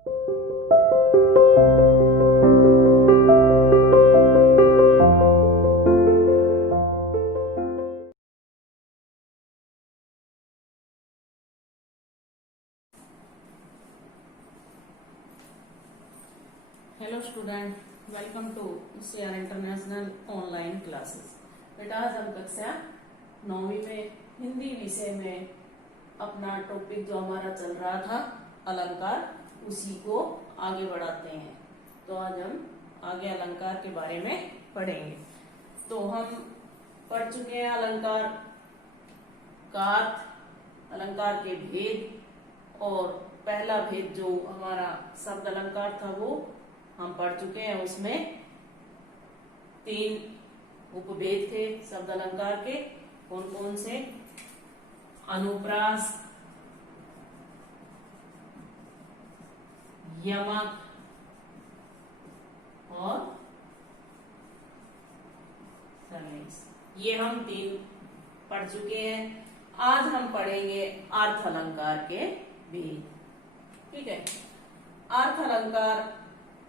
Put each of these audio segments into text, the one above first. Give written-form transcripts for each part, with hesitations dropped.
Hello student, welcome to CR international online classes. बेटा आज हम कक्षा 9वीं में हिंदी विषय में अपना टॉपिक जो हमारा चल रहा था अलंकार, उसी को आगे बढ़ाते हैं। तो आज हम आगे अलंकार के बारे में पढ़ेंगे। तो हम पढ़ चुके हैं अलंकार का अर्थ, अलंकार के भेद, और पहला भेद जो हमारा शब्द अलंकार था वो हम पढ़ चुके हैं। उसमें 3 उपभेद थे शब्द अलंकार के। कौन कौन से? अनुप्रास, यमक और सलेश। ये हम 3 पढ़ चुके हैं। आज हम पढ़ेंगे अर्थ अलंकार के भेद। ठीक है, अर्थ अलंकार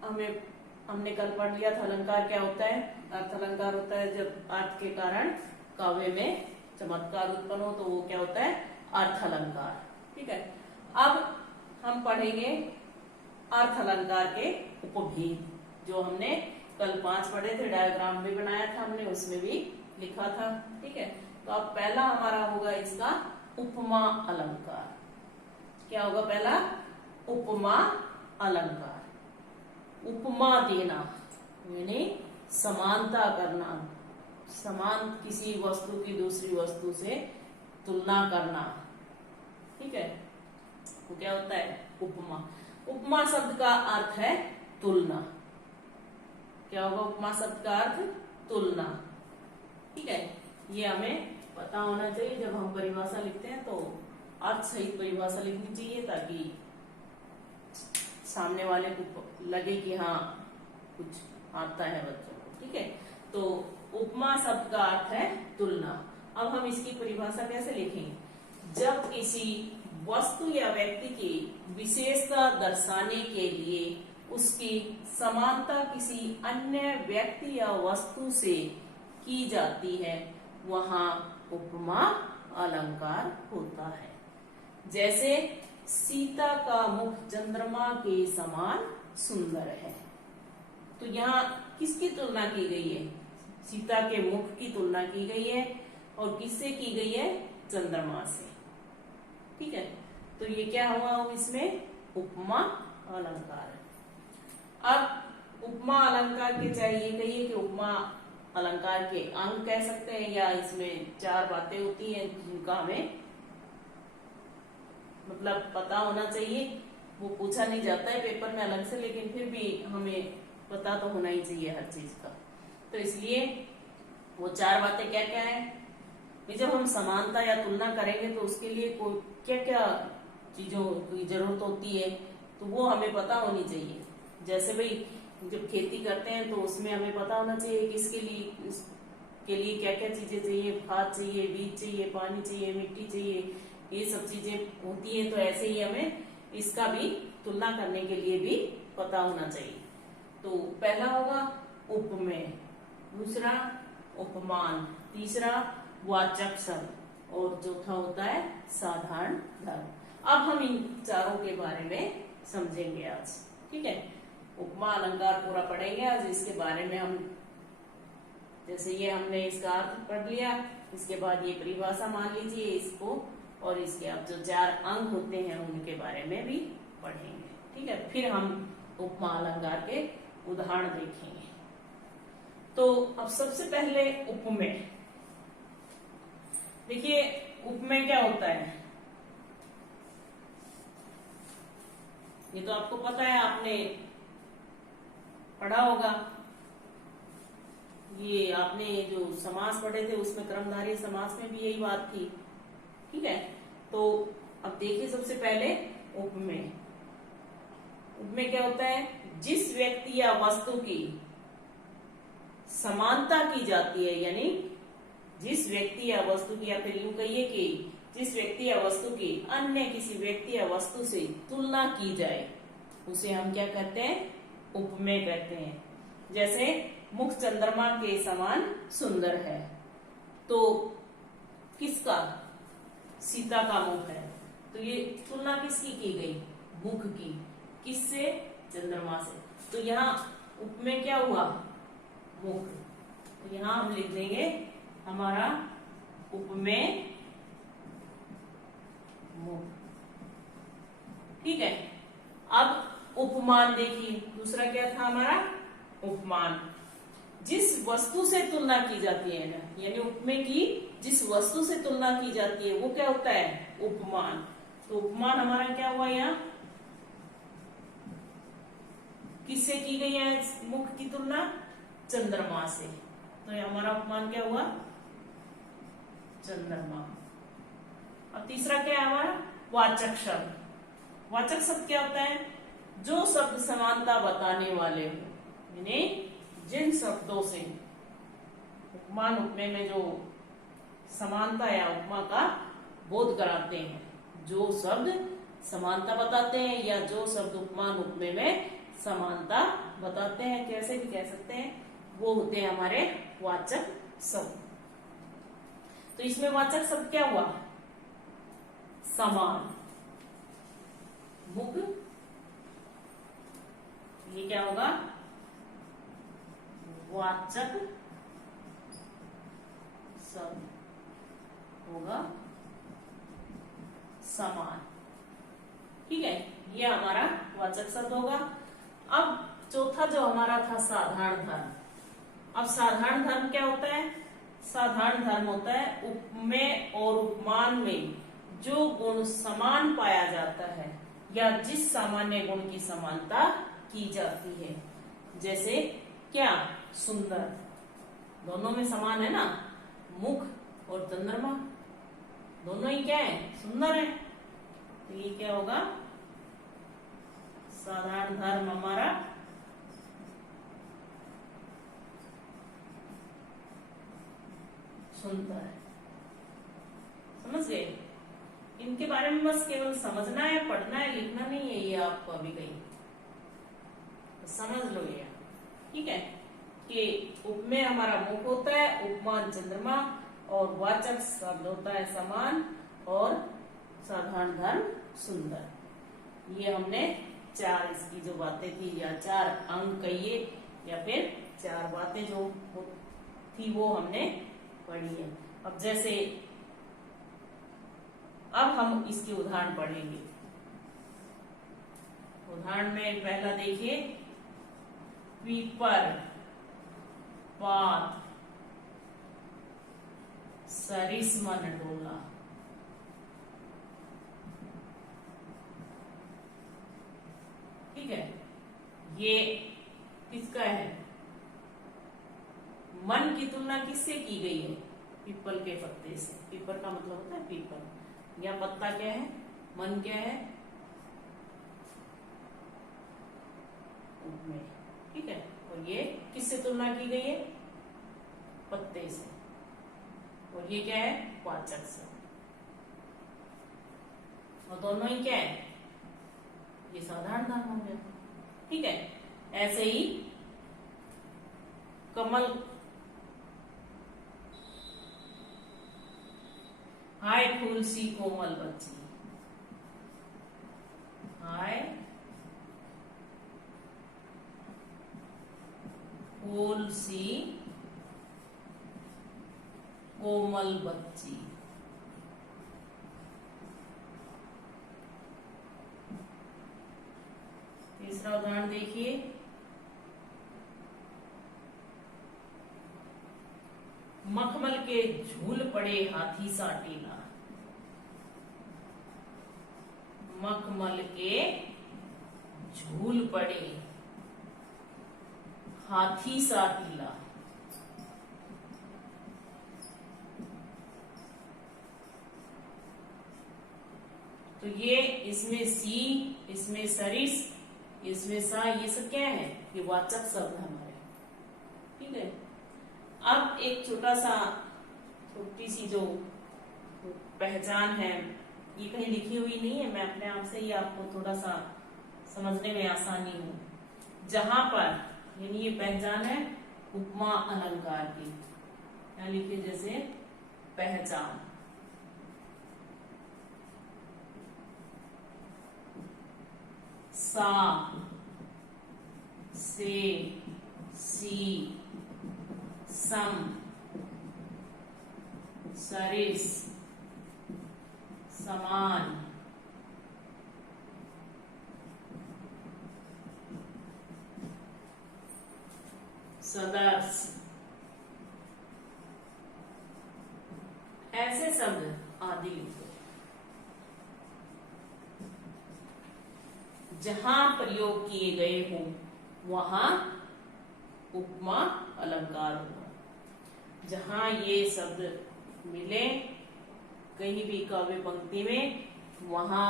हमने कल पढ़ लिया था। अलंकार क्या होता है? अर्थ अलंकार होता है जब अर्थ के कारण काव्य में चमत्कार उत्पन्न हो, तो वो क्या होता है? अर्थ अलंकार। ठीक है, अब हम पढ़ेंगे अर्थ अलंकार के उपभेद, जो हमने कल 5 पढ़े थे। डायग्राम भी बनाया था हमने, उसमें भी लिखा था। ठीक है, तो अब पहला हमारा होगा इसका उपमा अलंकार। क्या होगा पहला? उपमा अलंकार। उपमा देना यानी समानता करना, समान किसी वस्तु की दूसरी वस्तु से तुलना करना। ठीक है, वो क्या होता है? उपमा। उपमा शब्द का अर्थ है तुलना। क्या होगा उपमा शब्द का अर्थ? तुलना। ठीक है, ये हमें पता होना चाहिए। जब हम परिभाषा लिखते हैं तो अर्थ सहित परिभाषा लिखनी चाहिए, ताकि सामने वाले को लगे कि हाँ कुछ आता है बच्चों को। ठीक है, तो उपमा शब्द का अर्थ है तुलना। अब हम इसकी परिभाषा कैसे लिखेंगे? जब किसी वस्तु या व्यक्ति की विशेषता दर्शाने के लिए उसकी समानता किसी अन्य व्यक्ति या वस्तु से की जाती है, वहां उपमा अलंकार होता है। जैसे सीता का मुख चंद्रमा के समान सुंदर है। तो यहाँ किसकी तुलना की गई है? सीता के मुख की तुलना की गई है। और किससे की गई है? चंद्रमा से। ठीक है, तो ये क्या हुआ? इसमें उपमा अलंकार है। अब उपमा अलंकार के चाहिए कहिए कि उपमा अलंकार के अंग कह सकते हैं, या इसमें 4 बातें होती हैं जिनका हमें मतलब पता होना चाहिए। वो पूछा नहीं जाता है पेपर में अलग से, लेकिन फिर भी हमें पता तो होना ही चाहिए हर चीज का। तो इसलिए वो 4 बातें क्या क्या है? जब हम समानता या तुलना करेंगे तो उसके लिए क्या क्या चीजों की जरूरत होती है, तो वो हमें पता होनी चाहिए। जैसे भाई जब खेती करते हैं तो उसमें हमें पता होना चाहिए कि इसके लिए क्या क्या चीजें चाहिए। खाद चाहिए, बीज चाहिए, पानी चाहिए, मिट्टी चाहिए, ये सब चीजें होती है। तो ऐसे ही हमें इसका भी तुलना करने के लिए भी पता होना चाहिए। तो पहला होगा उपमेय, दूसरा उपमान, तीसरा वाचक शब्द, और चौथा होता है साधारण धर्म। अब हम इन चारों के बारे में समझेंगे आज। ठीक है, उपमा अलंकार पूरा पढ़ेंगे आज। इसके बारे में हम जैसे ये हमने इसका अर्थ पढ़ लिया, इसके बाद ये परिभाषा मान लीजिए इसको, और इसके अब जो 4 अंग होते हैं उनके बारे में भी पढ़ेंगे। ठीक है, फिर हम उपमा अलंकार के उदाहरण देखेंगे। तो अब सबसे पहले उपमेय। देखिए उपमेय क्या होता है? ये तो आपको पता है, आपने पढ़ा होगा। ये आपने जो समास पढ़े थे उसमें क्रमधारय समास में भी यही बात थी। ठीक है, तो अब देखिए सबसे पहले उपमेय। उपमेय क्या होता है? जिस व्यक्ति या वस्तु की समानता की जाती है, यानी जिस व्यक्ति या वस्तु की, या फिर यूं कहिए कि जिस व्यक्ति या वस्तु की अन्य किसी व्यक्ति या वस्तु से तुलना की जाए, उसे हम क्या कहते हैं, उपमेय कहते हैं। जैसे मुख चंद्रमा के समान सुंदर है, तो किसका, सीता का मुख है, तो ये तुलना किसकी की गई, मुख की, किससे, चंद्रमा से। तो यहाँ उपमेय क्या हुआ, मुख। तो यहाँ हम लिख देंगे हमारा उपमेय मुख। ठीक है। अब उपमान देखिए, दूसरा क्या था हमारा, उपमान। जिस वस्तु से तुलना की जाती है ना, यानी उपमेय की जिस वस्तु से तुलना की जाती है वो क्या होता है, उपमान। तो उपमान हमारा क्या हुआ, यहाँ किससे की गई है मुख की तुलना, चंद्रमा से। तो ये हमारा उपमान क्या हुआ, चंद्रमा। अब तीसरा क्या है हमारा, वाचक शब्द। वाचक शब्द क्या होता है, जो शब्द समानता बताने वाले हो, यानी जिन शब्दों से उपमान उपमेय में जो समानता या उपमा का बोध कराते हैं, जो शब्द समानता बताते हैं या जो शब्द उपमान उपमेय में समानता बताते हैं, कैसे भी कह सकते हैं, वो होते हैं हमारे वाचक शब्द। तो इसमें वाचक शब्द क्या हुआ, समान, मुख, ये क्या होगा, वाचक शब्द होगा समान। ठीक है, ये हमारा वाचक शब्द होगा। अब चौथा जो हमारा था साधारण धर्म। अब साधारण धर्म क्या होता है, साधारण धर्म होता है उपमेय और उपमान में जो गुण समान पाया जाता है या जिस सामान्य गुण की समानता की जाती है। जैसे क्या, सुंदर, दोनों में समान है ना, मुख और चंद्रमा दोनों ही क्या है, सुंदर है। तो ये क्या होगा, साधारण धर्म हमारा सुंदर है। समझ गए, इनके बारे में बस केवल समझना है, पढ़ना है, लिखना नहीं है, ये आपको अभी कहीं तो समझ लो ये। ठीक है, कि उपमेय हमारा मुख होता है, उपमान चंद्रमा, और वाचक शब्द होता है समान, और साधारण धर्म सुंदर। ये हमने चार इसकी जो बातें थी, या चार अंक कहिए, या फिर चार बातें जो थी वो हमने पढ़ी है। अब जैसे अब हम इसके उदाहरण पढ़ेंगे। उदाहरण में पहला देखिए, पीपर, पात, सरिस मन डोला। ठीक है, ये किसका है, मन की तुलना किससे की गई है, पीपल के पत्ते से। पीपल का मतलब होता है पीपल, या पत्ता क्या है, मन क्या है, उपमेय। ठीक है, और ये किससे तुलना की गई है, पत्ते से, और ये क्या है, वाचक से। और दोनों ही क्या है, ये साधारण धर्म हो गया। ठीक है, ऐसे ही कमल, हाय फूल सी कोमल बच्ची, हाय फूल सी कोमल बच्ची। तीसरा उदाहरण देखिए, मखमल के झूल पड़े हाथी सा टीला। मखमल के झूल पड़े हाथी सा टीला। तो ये इसमें सी, इसमें सरिस, इसमें सा, ये सब क्या है, ये वाचक शब्द हमारे। ठीक है, अब एक छोटी सी जो पहचान है, ये कहीं लिखी हुई नहीं है, मैं अपने आप से ही आपको थोड़ा सा समझने में आसानी हो, जहां पर यानी ये पहचान है उपमा अलंकार की। यहाँ लिखिए जैसे पहचान, सा, से, सी, सम, सरिस, समान, सदर्श, ऐसे शब्द आदि लिखो। जहां प्रयोग किए गए हो वहां उपमा अलंकार हो। जहां ये शब्द मिले कहीं भी काव्य पंक्ति में, वहां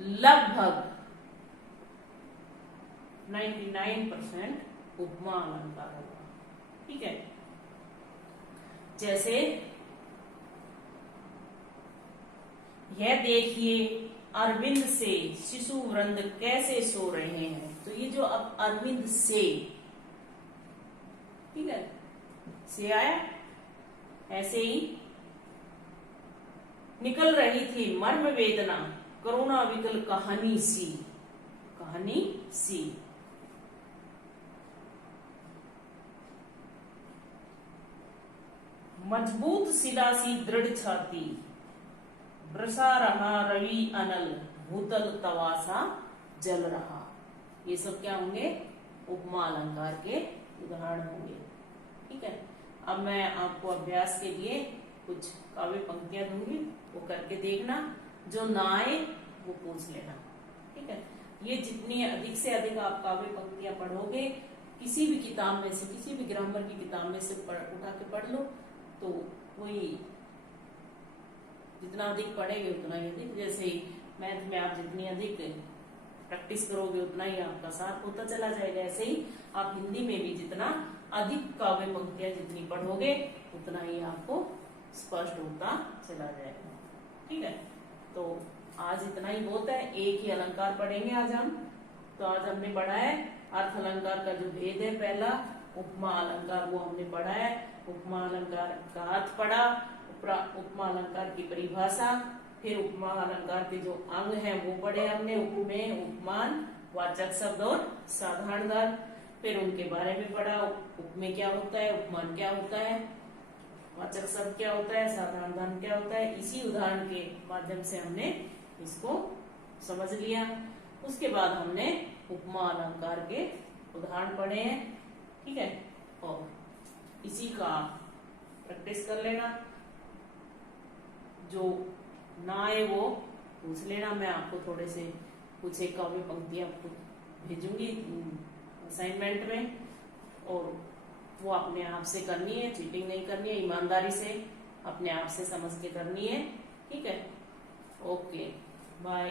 लगभग 99% उपमा अलंकार होगा। ठीक है, जैसे यह देखिए अरविंद से शिशु वृंद कैसे सो रहे हैं। तो ये जो अब अरविंद से, ठीक है, से आया, ऐसे ही निकल रही थी मर्म वेदना करुणा विकल कहानी सी, कहानी सी। मजबूत शिला सी दृढ़ छाती बरसा रहा रवि अनल भूतल तवासा जल रहा। ये सब क्या होंगे? उपमा अलंकार के उदाहरण होंगे। ठीक है, अब मैं आपको अभ्यास के लिए कुछ काव्य पंक्तियां दूंगी, वो करके देखना, जो ना आए वो पूछ लेना। ठीक है, ये जितनी अधिक से अधिक आप काव्य पंक्तियां पढ़ोगे, किसी भी किताब में से, किसी भी ग्रामर की किताब में से उठा के पढ़ लो, तो वही जितना अधिक पढ़ेंगे उतना ही अधिक। जैसे मैथ में आप जितनी अधिक प्रैक्टिस करोगे उतना ही आपका साथ होता चला जाएगा। ऐसे ही आप हिंदी में भी जितना अधिक काव्य पंक्तियां जितनी पढ़ोगे उतना ही आपको स्पष्ट होता चला जाएगा। ठीक है, तो आज इतना ही बहुत है। एक ही अलंकार पढ़ेंगे आज हम। तो आज हमने पढ़ा है अर्थ अलंकार का जो भेद है, पहला उपमा अलंकार वो हमने पढ़ा है। उपमा अलंकार का अर्थ पढ़ा, उपमा अलंकार की परिभाषा, फिर उपमा अलंकार के जो अंग हैं वो पढ़े हमने, उपमेय, उपमान, वाचक शब्द और साधारण अर्थ। फिर उनके बारे में पढ़ा, उपमेय क्या होता है, उपमान क्या होता है, वाचक शब्द क्या होता है, साधारण अर्थ क्या होता है। इसी उदाहरण के माध्यम से हमने इसको समझ लिया। उसके बाद हमने उपमा अलंकार के उदाहरण पढ़े हैं। ठीक है, और इसी का प्रैक्टिस कर लेना, जो ना आए वो पूछ लेना। मैं आपको थोड़े से कुछ एक काव्य पंक्तियां आपको भेजूंगी असाइनमेंट में, और वो अपने आप से करनी है, चीटिंग नहीं करनी है, ईमानदारी से अपने आप से समझ के करनी है। ठीक है, ओके, बाय।